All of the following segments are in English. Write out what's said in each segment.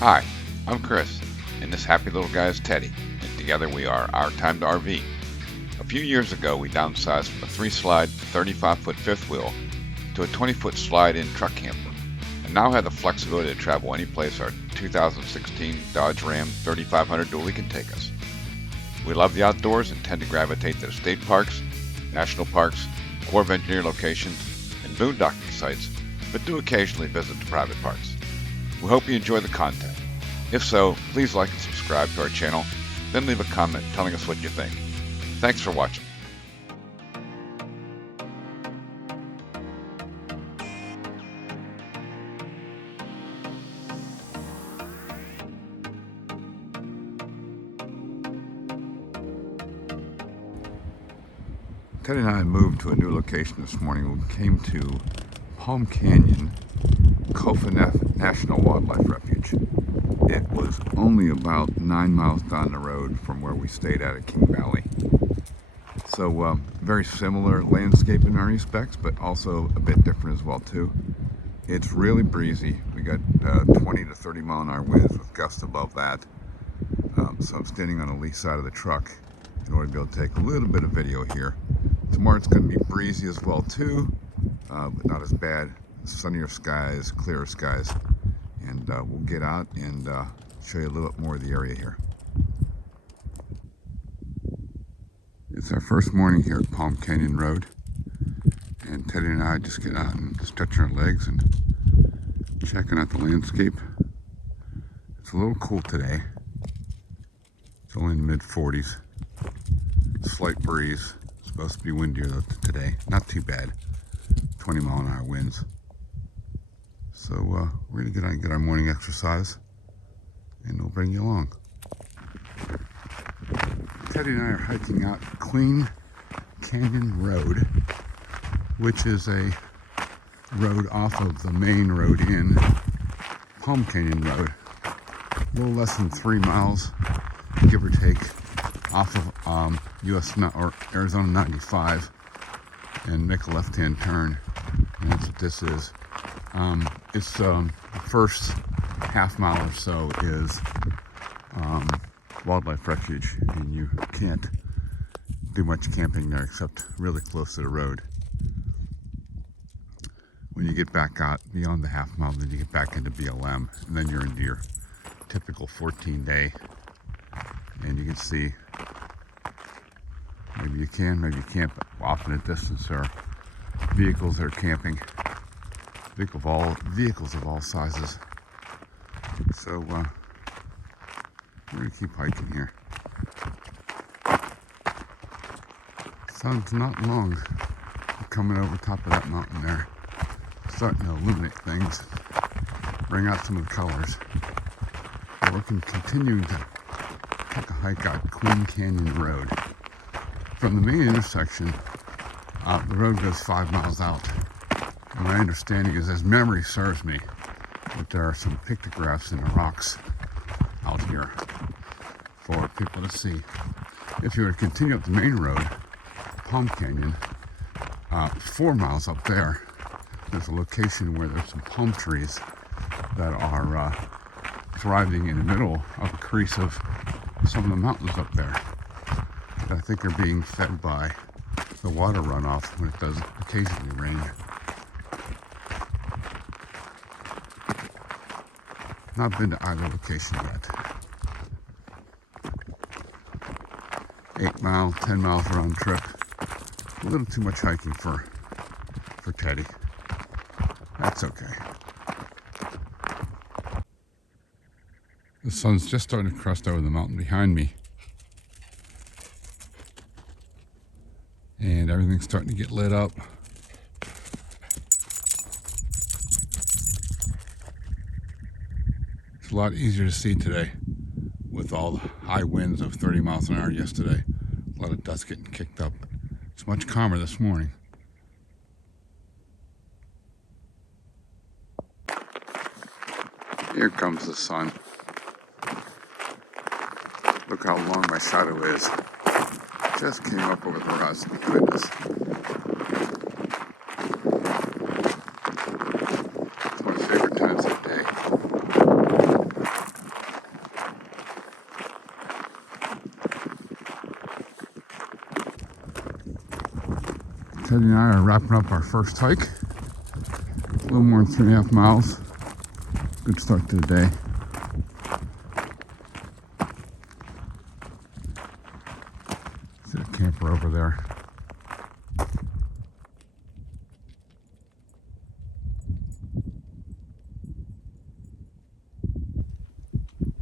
Hi, I'm Chris, and this happy little guy is Teddy, and together we are Our Time to RV. A few years ago, we downsized from a 3-slide, 35-foot fifth wheel to a 20-foot slide-in truck camper, and now have the flexibility to travel any place our 2016 Dodge Ram 3500 dually can take us. We love the outdoors and tend to gravitate to the state parks, national parks, Corps of Engineer locations, and boondocking sites, but do occasionally visit the private parks. We hope you enjoy the content. If so, please like and subscribe to our channel, then leave a comment telling us what you think. Thanks for watching. Teddy and I moved to a new location this morning. We came to Palm Canyon KOFA National Wildlife Refuge. It was only about 9 miles down the road from where we stayed at King Valley. So very similar landscape in many respects, but also a bit different as well too. It's really breezy. We got 20 to 30 mile an hour winds with gusts above that. So I'm standing on the lee side of the truck in order to be able to take a little bit of video here. Tomorrow it's going to be breezy as well too, but not as bad. Sunnier skies, clearer skies, and we'll get out and show you a little bit more of the area here. It's our first morning here at Palm Canyon Road, and Teddy and I just get out and stretching our legs and checking out the landscape. It's a little cool today. It's only in the mid-40s. Slight breeze. It's supposed to be windier though today. Not too bad. 20 mile an hour winds. So we're gonna get out and get our morning exercise, and we'll bring you along. Teddy and I are hiking out Clean Canyon Road, which is a road off of the main road in Palm Canyon Road. A little less than 3 miles, give or take, off of Arizona 95, and make a left-hand turn, and that's what this is. It's the first half mile or so is wildlife refuge, and you can't do much camping there except really close to the road. When you get back out beyond the half mile, then you get back into BLM, and then you're into your typical 14-day, and you can see, maybe you can, maybe you can't, but off in the distance there are vehicles that are camping. Vehicles of all sizes. So we're gonna keep hiking here. Sun's not long. We're coming over top of that mountain there, starting to illuminate things, bring out some of the colors. But we're continuing to take a hike out Clean Canyon Road. From the main intersection, the road goes 5 miles out. And my understanding is, as memory serves me, that there are some pictographs in the rocks out here for people to see. If you were to continue up the main road, Palm Canyon, 4 miles up there, there's a location where there's some palm trees that are thriving in the middle of a crease of some of the mountains up there that I think are being fed by the water runoff when it does occasionally rain. Not been to either location yet. 8 mile, 10 miles round trip. A little too much hiking for Teddy. That's okay. The sun's just starting to crest over the mountain behind me. And everything's starting to get lit up. It's a lot easier to see today with all the high winds of 30 miles an hour yesterday. A lot of dust getting kicked up. It's much calmer this morning. Here comes the sun. Look how long my shadow is. Just came up over the horizon behind us. It's my favorite times of day. Teddy and I are wrapping up our first hike. A little more than 3.5 miles. Good start to the day. See a camper over there.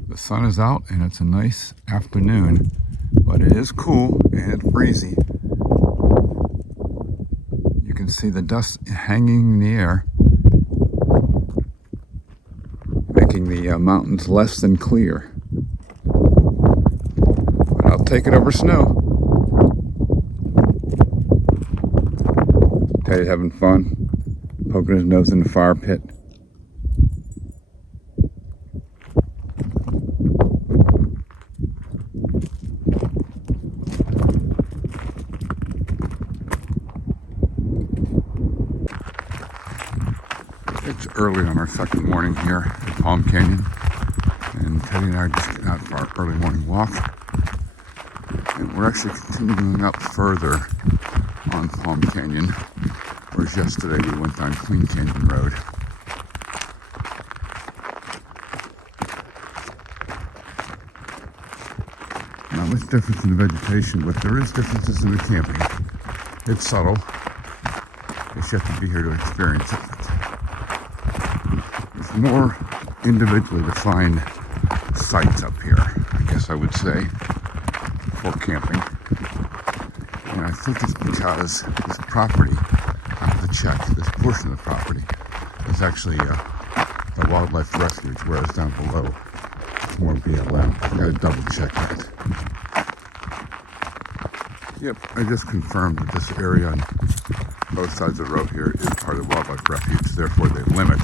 The sun is out and it's a nice afternoon, but it is cool and it's breezy. You can see the dust hanging in the air, making the mountains less than clear. But I'll take it over snow. Teddy's having fun, poking his nose in the fire pit. It's early on our second morning here at Palm Canyon, and Teddy and I are just getting out for our early morning walk. And we're actually continuing up further on Palm Canyon, whereas yesterday we went down Clean Canyon Road. Not much difference in the vegetation, but there is differences in the camping. It's subtle. You just have to be here to experience it. There's more individually defined sites up here, I guess I would say, for camping. And I think it's because this property, I have to check, this portion of the property is actually the wildlife refuge, whereas down below it's more BLM. I gotta double check that. Yep, I just confirmed that this area on both sides of the road here is part of the wildlife refuge, therefore they limit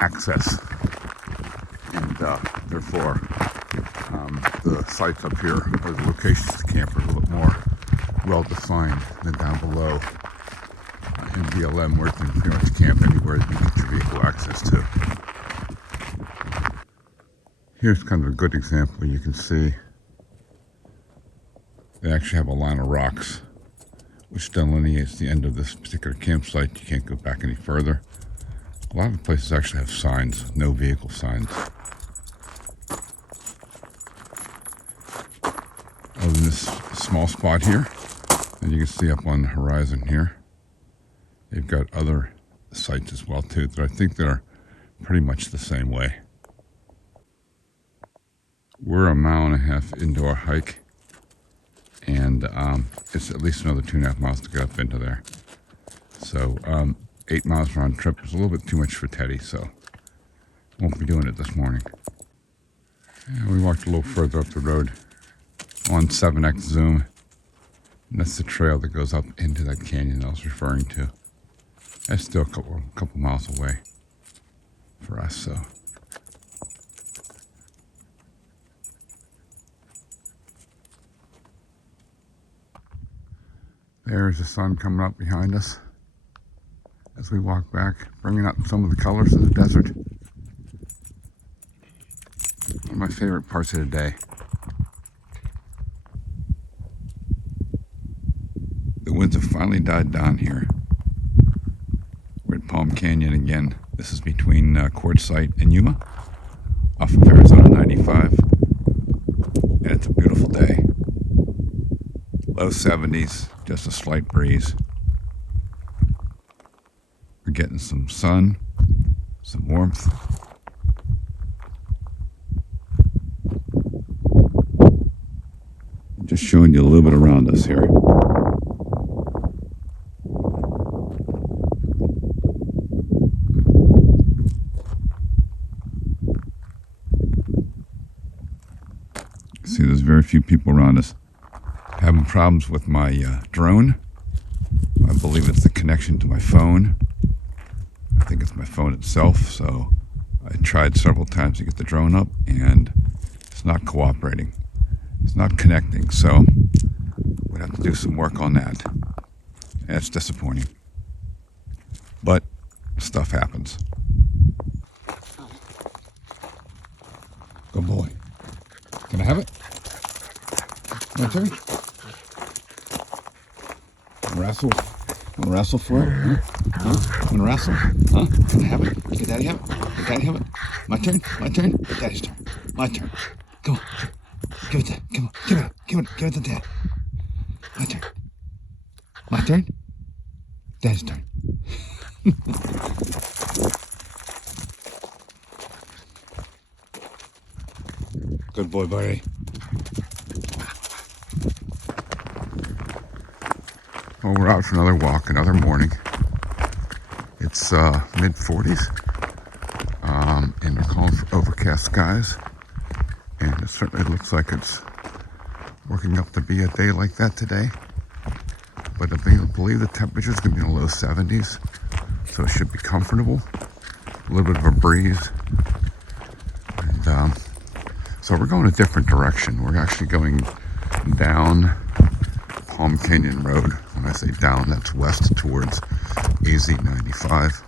access, and therefore the sites up here, or the locations to camp, are a little bit more well defined than down below in BLM, where you can pretty much camp anywhere that you get your vehicle access to. Here's kind of a good example. You can see they actually have a line of rocks which delineates the end of this particular campsite. You can't go back any further. A lot of the places actually have signs, no vehicle signs. Other than this small spot here, and you can see up on the horizon here, they've got other sites as well too that I think that are pretty much the same way. We're 1.5 miles into our hike, and it's at least another 2.5 miles to get up into there. So 8 miles round trip is a little bit too much for Teddy, so won't be doing it this morning. And we walked a little further up the road on 7X Zoom, and that's the trail that goes up into that canyon I was referring to. That's still a couple miles away for us, so. There's the sun coming up behind us as we walk back, bringing out some of the colors of the desert. One of my favorite parts of the day. The winds have finally died down here. We're at Palm Canyon again. This is between Quartzsite and Yuma, off of Arizona 95. And it's a beautiful day. Low 70s, just a slight breeze. We're getting some sun, some warmth. Just showing you a little bit around us here. See, there's very few people around us. Having problems with my drone. I believe it's the connection to my phone. I think it's my phone itself, so I tried several times to get the drone up and it's not cooperating. It's not connecting, so we'd have to do some work on that. And it's disappointing. But stuff happens. Good boy. Can I have it? My turn? wrestle? Want to wrestle for it? Huh? Want to wrestle? Huh? Can I have it? Can Daddy have it? Can Daddy have it? My turn? My turn? Daddy's turn. My turn. Come on. Give it to Dad. Come on. Give it. Give it. Give it to Dad. My turn. My turn? Dad's turn. Good boy, buddy. Well, we're out for another walk, another morning. It's mid-40s, and we're calling for overcast skies. And it certainly looks like it's working up to be a day like that today. But I believe the temperature is going to be in the low 70s, so it should be comfortable. A little bit of a breeze. And so we're going a different direction. We're actually going down Palm Canyon Road. When I say down, that's west towards AZ 95.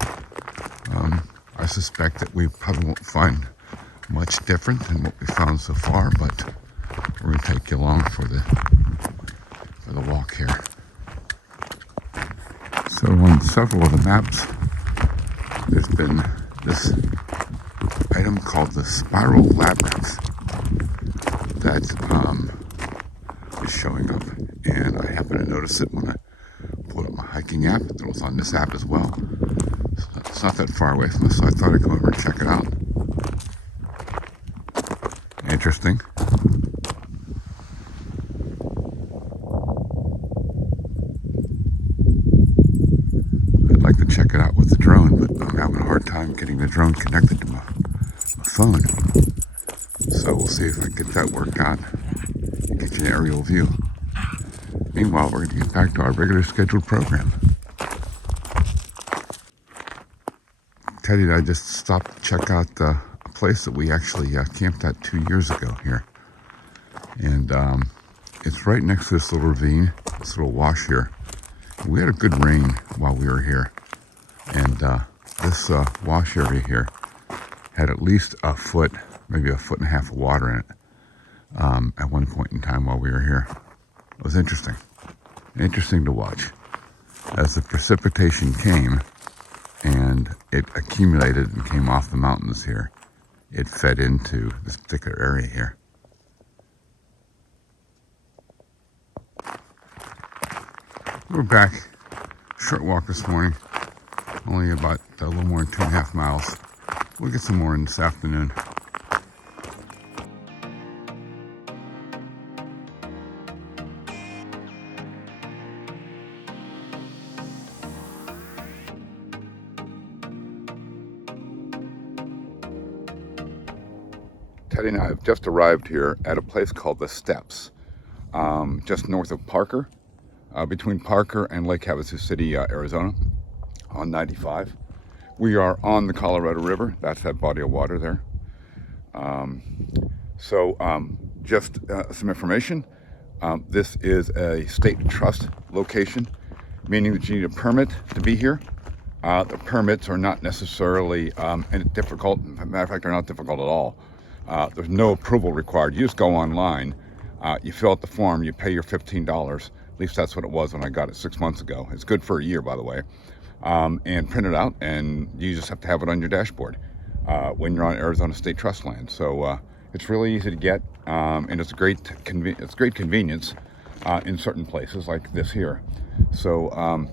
I suspect that we probably won't find much different than what we found so far, but we're going to take you along for the walk here. So on several of the maps, there's been this item called the Spiral Labyrinth that is showing up, and I happened to notice it when I pulled up my hiking app. It was on this app as well. So it's not that far away from us, so I thought I'd come over and check it out. Interesting. I'd like to check it out with the drone, but I'm having a hard time getting the drone connected to my phone. So we'll see if I can get that worked out and get you an aerial view. Meanwhile, we're going to get back to our regular scheduled program. Teddy and I just stopped to check out a place that we actually camped at 2 years ago here. And it's right next to this little ravine, this little wash here. We had a good rain while we were here. And this wash area here had at least a foot, maybe a foot and a half of water in it at one point in time while we were here. It was interesting to watch. As the precipitation came and it accumulated and came off the mountains here, it fed into this particular area here. We're back. Short walk this morning, only about a little more than 2.5 miles. We'll get some more in this afternoon. Teddy and I have just arrived here at a place called The Steps, just north of Parker, between Parker and Lake Havasu City, Arizona, on 95. We are on the Colorado River. That's that body of water there. Just some information. This is a state trust location, meaning that you need a permit to be here. The permits are not necessarily difficult. Matter of fact, they're not difficult at all. There's no approval required. You just go online, you fill out the form, you pay your $15. At least that's what it was when I got it 6 months ago. It's good for a year, by the way. And print it out, and you just have to have it on your dashboard when you're on Arizona State Trust land. So it's really easy to get, and it's great convenience in certain places like this here. So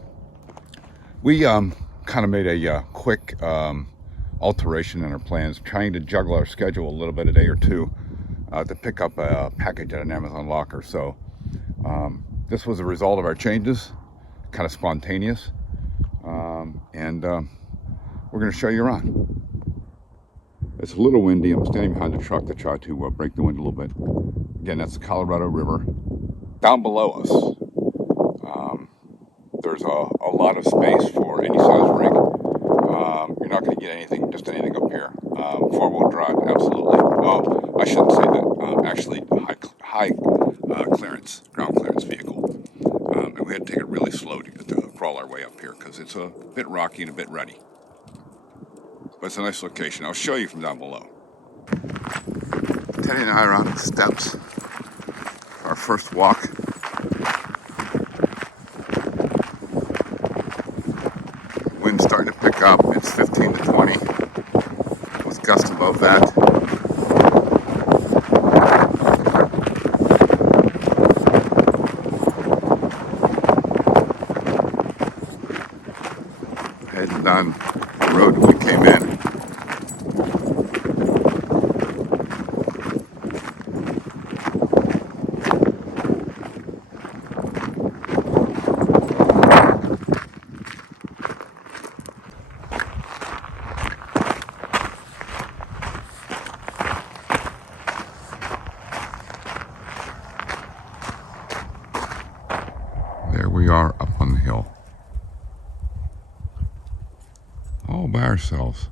we kind of made a quick alteration in our plans, trying to juggle our schedule a little bit, a day or two, to pick up a package at an Amazon locker. So this was a result of our changes, kind of spontaneous, and we're going to show you around. It's a little windy. I'm standing behind the truck to try to break the wind a little bit. Again, that's the Colorado River. Down below us, there's a lot of space for any size rig. You're not going to get just anything up here. Four-wheel drive, absolutely. Oh, I shouldn't say that. Actually, high clearance, ground clearance vehicle. And we had to take it really slow to crawl our way up here because it's a bit rocky and a bit ruddy. But it's a nice location. I'll show you from down below. Teddy and I are on the steps. Our first walk. it's 15 to 20 with gusts above that. Heading down the road we came in. There we are up on the hill. All by ourselves.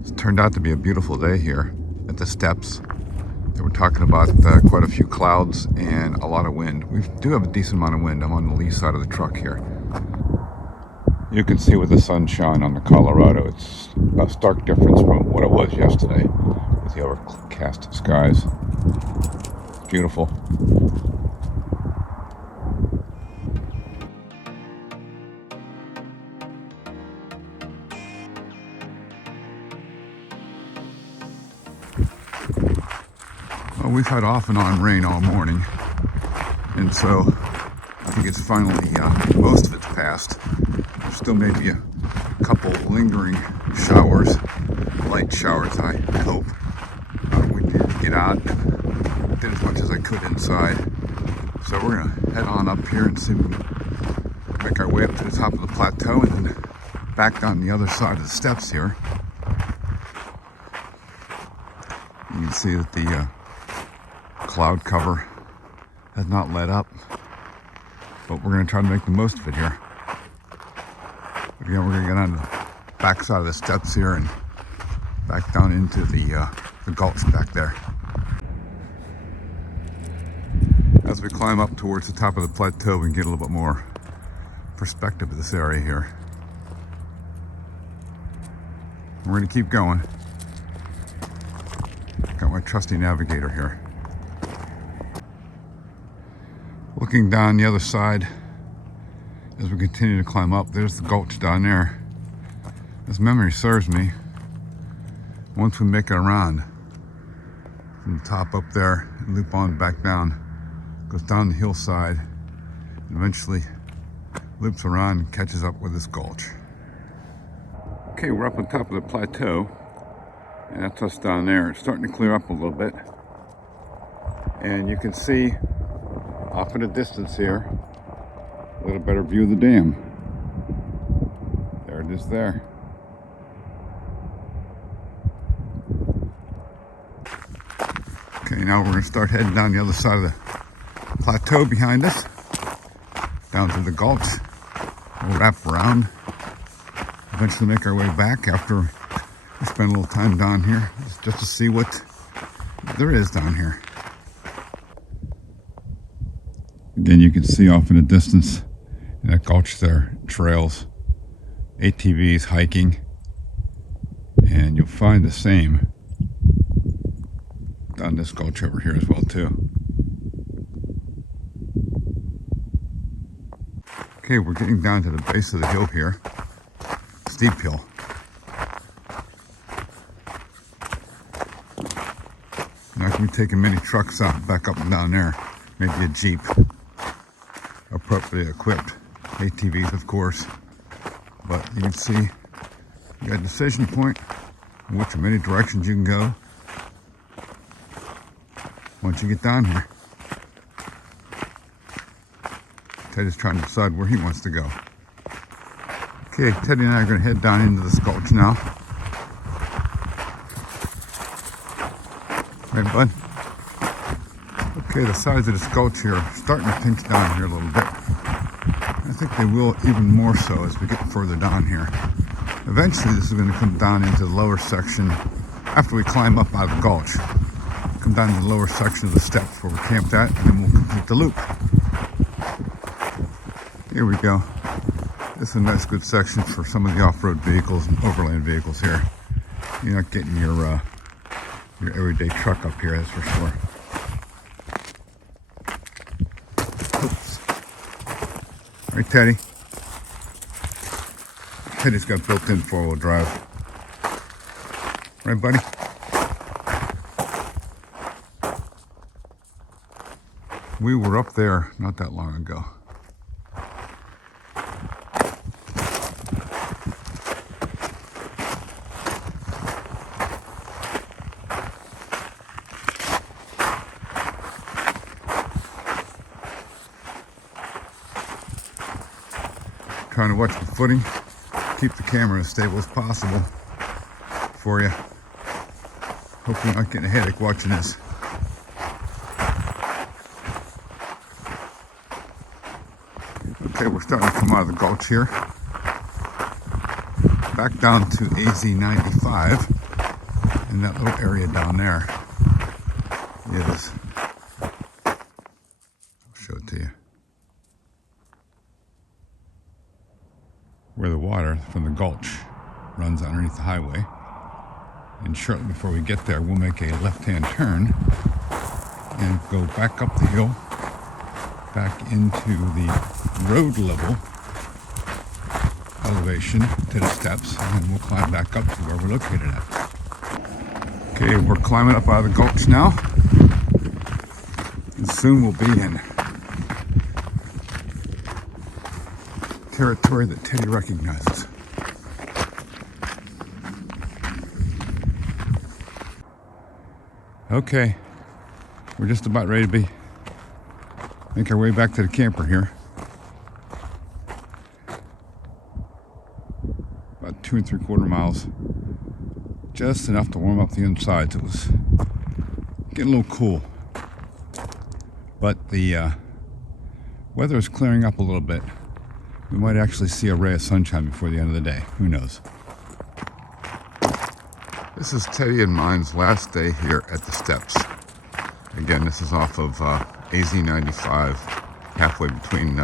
It's turned out to be a beautiful day here at the steps. They were talking about quite a few clouds and a lot of wind. We do have a decent amount of wind. I'm on the lee side of the truck here. You can see with the sunshine on the Colorado, it's a stark difference from what it was yesterday with the overcast skies. Beautiful. Well, we've had off and on rain all morning, and so I think it's finally, most of it's passed. There's still maybe a couple lingering showers, light showers, I hope. We did get out, did as much as I could inside. So we're gonna head on up here and see if we can make our way up to the top of the plateau and then back down the other side of the steps here. You can see that the cloud cover has not let up, but we're going to try to make the most of it here. But again, we're going to get on the back side of the steps here and back down into the gulch back there. As we climb up towards the top of the plateau, we can get a little bit more perspective of this area here. We're going to keep going. Got my trusty navigator here. Looking down the other side as we continue to climb up, there's the gulch down there. As memory serves me, once we make it around from the top up there and loop on back down, goes down the hillside and eventually loops around and catches up with this gulch. Okay, we're up on top of the plateau, and that's us down there. It's starting to clear up a little bit, and you can see off in the distance here a little better view of the dam. There it is there. Okay, now we're going to start heading down the other side of the plateau behind us, down to the gulch. We'll wrap around, eventually make our way back after we spend a little time down here just to see what there is down here. Again, you can see off in the distance in that gulch there, trails, ATVs hiking, and you'll find the same down this gulch over here as well too. Okay, we're getting down to the base of the hill here, steep hill. Not going to be taking many trucks out, back up and down there, maybe a Jeep. Appropriately equipped ATVs, of course, but you can see you got a decision point in which of many directions you can go once you get down here. Teddy's trying to decide where he wants to go. Okay, Teddy and I are going to head down into this gulch now. Right, bud? Okay, the sides of this gulch here are starting to pinch down here a little bit. I think they will even more so as we get further down here. Eventually this is going to come down into the lower section after we climb up out of the gulch. Come down to the lower section of the steps where we camped at, and then we'll complete the loop. Here we go. This is a nice good section for some of the off-road vehicles and overland vehicles here. You're not getting your everyday truck up here, that's for sure. Oops. Right, Teddy? Teddy's got built-in four-wheel drive. Right, buddy? We were up there not that long ago. Trying to watch the footing, keep the camera as stable as possible for you. Hope you're not getting a headache watching this. Okay, we're starting to come out of the gulch here. Back down to AZ 95, and that little area down there is, I'll show it to you, where the water from the gulch runs underneath the highway. And shortly before we get there, we'll make a left-hand turn and go back up the hill, back into the road level elevation to the steps, and then we'll climb back up to where we're located at. Okay, we're climbing up out of the gulch now, and soon we'll be in territory that Teddy recognizes. Okay, we're just about ready to make our way back to the camper here. About 2 3/4 miles. Just enough to warm up the insides. It was getting a little cool. But the weather is clearing up a little bit. We might actually see a ray of sunshine before the end of the day. Who knows? This is Teddy and mine's last day here at the steps. Again, this is off of AZ 95, halfway between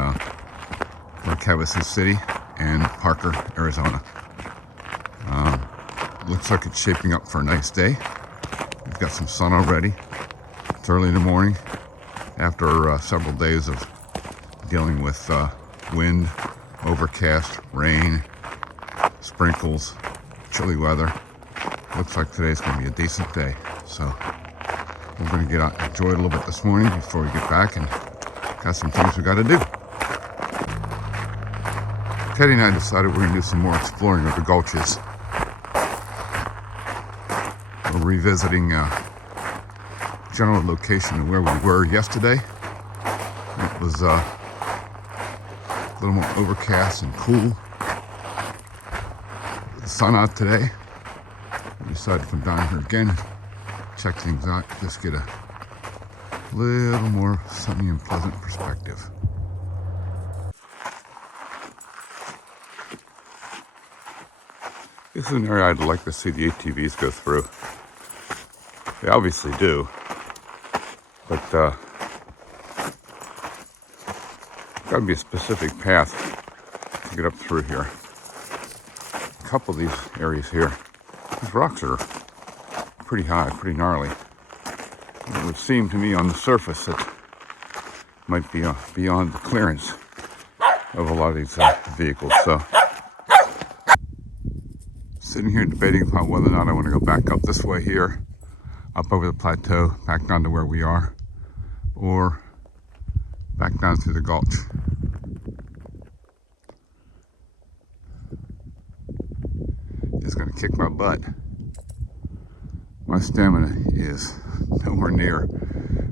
Havasu City and Parker, Arizona. Looks like it's shaping up for a nice day. We've got some sun already. It's early in the morning after several days of dealing with wind, overcast, rain, sprinkles, chilly weather. Looks like today's going to be a decent day. So we're going to get out and enjoy it a little bit this morning before we get back, and got some things we got to do. Teddy and I decided we're going to do some more exploring of the gulches. We're revisiting general location of where we were yesterday. It was a little more overcast and cool. The sun out today. We decided to come down here again, check things out, just get a little more sunny and pleasant perspective. This is an area I'd like to see the ATVs go through. They obviously do, but got to be a specific path to get up through here. A couple of these areas here, these rocks are pretty high, pretty gnarly. It would seem to me on the surface that might be beyond the clearance of a lot of these vehicles. So, sitting here debating about whether or not I want to go back up this way here, up over the plateau, back down to where we are, or back down through the gulch. It's going to kick my butt. My stamina is nowhere near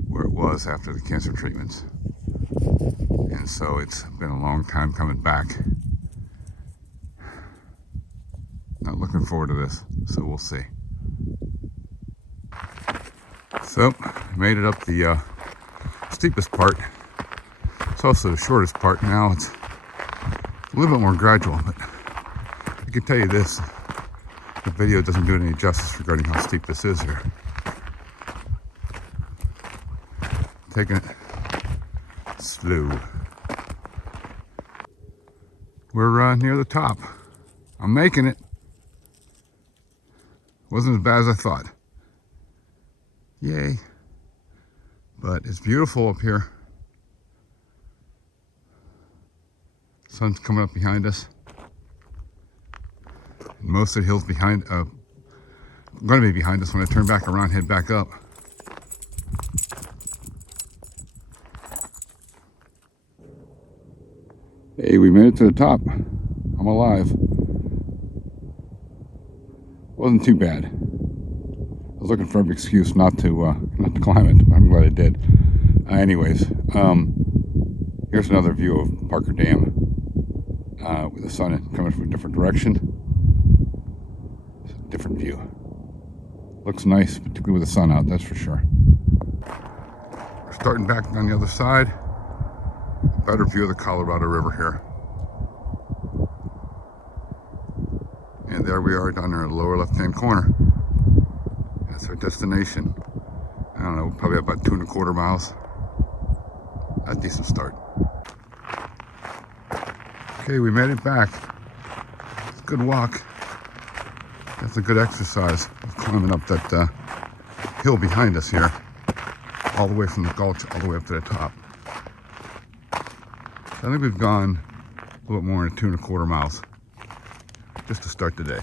where it was after the cancer treatments. And so it's been a long time coming back. Not looking forward to this, so we'll see. So, made it up the steepest part. It's also the shortest part. Now it's a little bit more gradual, but I can tell you this, the video doesn't do it any justice regarding how steep this is here. Taking it slow. We're near the top. I'm making it. Wasn't as bad as I thought. Yay. But it's beautiful up here. Sun's coming up behind us. And most of the hills behind, going to be behind us when I turn back around, head back up. Hey, we made it to the top. I'm alive. Wasn't too bad. I was looking for an excuse not to climb it, but I'm glad I did. Anyways, here's another view of Parker Dam with the sun coming from a different direction. It's a different view. Looks nice, particularly with the sun out, that's for sure. We're starting back on the other side. Better view of the Colorado River here. And there we are down there in the lower left-hand corner. That's our destination. I don't know, probably about 2¼ miles. A decent start. Okay, we made it back. It's a good walk. That's a good exercise of climbing up that hill behind us here. All the way from the gulch, all the way up to the top. I think we've gone a little bit more than 2¼ miles just to start the day.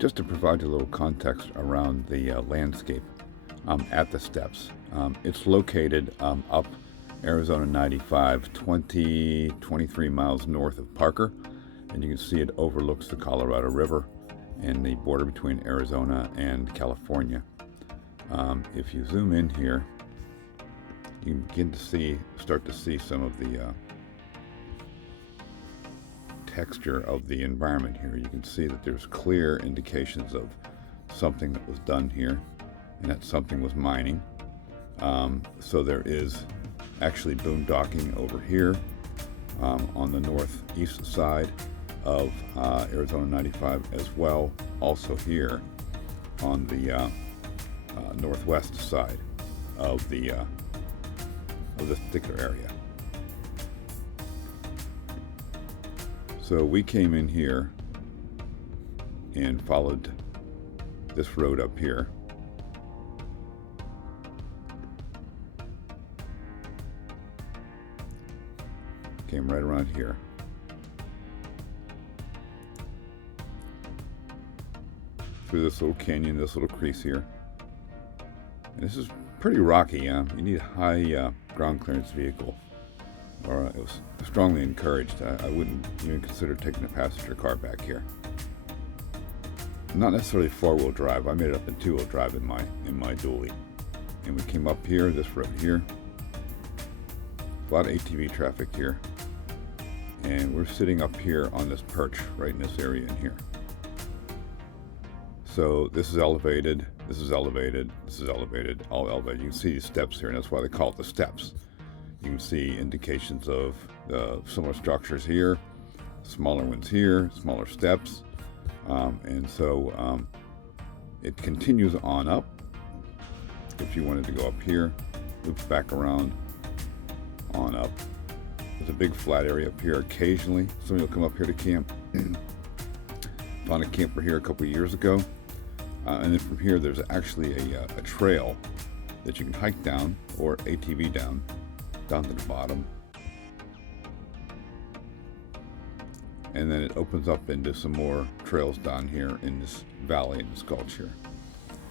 Just to provide you a little context around the landscape at the steps. It's located up Arizona 95, 23 miles north of Parker, and you can see it overlooks the Colorado River and the border between Arizona and California. If you zoom in here, you can begin to start to see some of the texture of the environment here. You can see that there's clear indications of something that was done here, and that something was mining. So there is actually boondocking over here on the northeast side of Arizona 95 as well. Also here on the northwest side of this particular area. So we came in here and followed this road up here. Came right around here. Through this little canyon, this little crease here. And this is pretty rocky. You need a high ground clearance vehicle. Or it was strongly encouraged. I wouldn't even consider taking a passenger car back here. Not necessarily 4-wheel drive. I made it up in 2-wheel drive in my dually. And we came up here, this road here. A lot of ATV traffic here. And we're sitting up here on this perch, right in this area in here. So this is elevated, this is elevated, this is elevated, all elevated. You can see these steps here, and that's why they call it the steps. You can see indications of similar structures here, smaller ones here, smaller steps. And so it continues on up. If you wanted to go up here, loops back around, on up. There's a big flat area up here occasionally. Somebody will come up here to camp. Found a camper here a couple of years ago. And then from here, there's actually a trail that you can hike down or ATV down to the bottom. And then it opens up into some more trails down here in this valley, in this gulch here.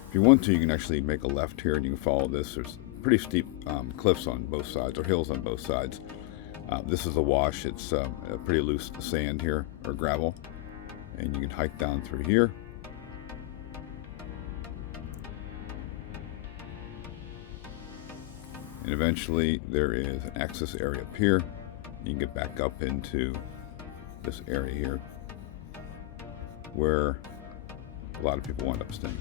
If you want to, you can actually make a left here and you can follow this. There's pretty steep cliffs on both sides, or hills on both sides. This is a wash. It's a pretty loose sand here, or gravel. And you can hike down through here. And eventually there is an access area up here. You can get back up into this area here where a lot of people wind up staying.